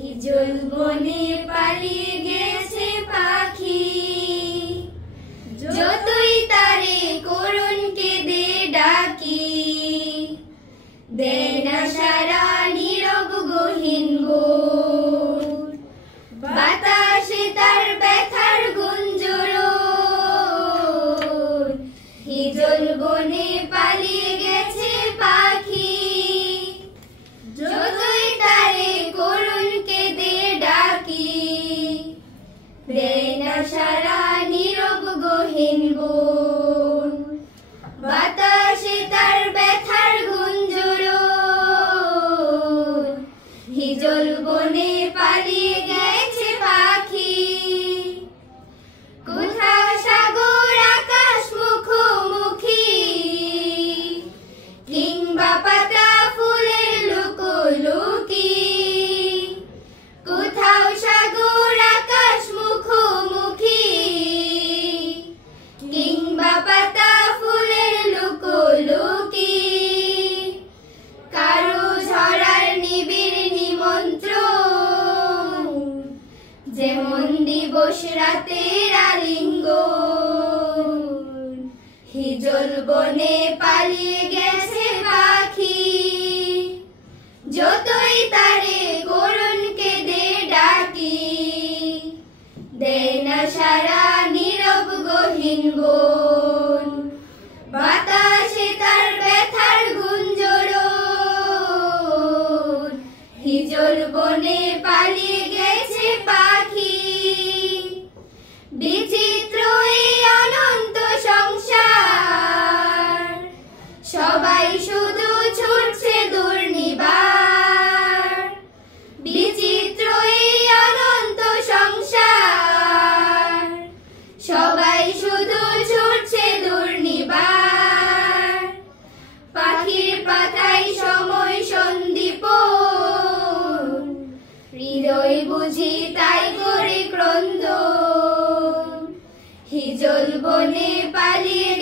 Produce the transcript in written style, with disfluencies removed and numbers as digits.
হিজল বনে পালিয়ে গেছে পাখি, যতই তারে করুণ কেঁদে ডাকি, দেয় না সারা নীরব গহীন বোধ, বাতাসে তার ব্যথার গুঞ্জরণ। হিজল বনে পালিয়ে গেছে পাখি, যতই তারে করুণ কেঁদে ডাকি, দেয় না সারা নীরব গহীন বোধ, বাতাসে তার ব্যথার গুঞ্জরণ। হিজল বনে পালিয়ে গেছে পাখি, কোথাও সাগর আকাশ মুখোমুখি, কিংবা পাতা ফুলের লুকোলুকি। কোথাও সাগর আকাশ মুখোমুখি, কিংবা পাতা ফুলের লুকোলুকি। কারো ঝরার নিবিড় নিমন্ত্রণ, যেমন দিবস রাতের আলিঙ্গন। হিজল বনে পালিয়ে গেছে পাখি, যতই তারে করুণ কেঁদে ডাকি, দেয় না সারা নীরব গহীন বন, বাতাসে তার ব্যথার গুঞ্জরণ। হিজল বনে পালিয়ে গেছে পাখি, বিচিত্র এই অনন্ত সংসার, সবাই শুধু ছুটছে দুর্নিবার। বিচিত্র এই অনন্ত সংসার, সবাই শুধু ছুটছে দুর্নিবার। পাখির পাতায় সময় সন্দীপন, হৃদয় বুঝি তাই করে ক্রন্দন। হিজল বনে পালিয়ে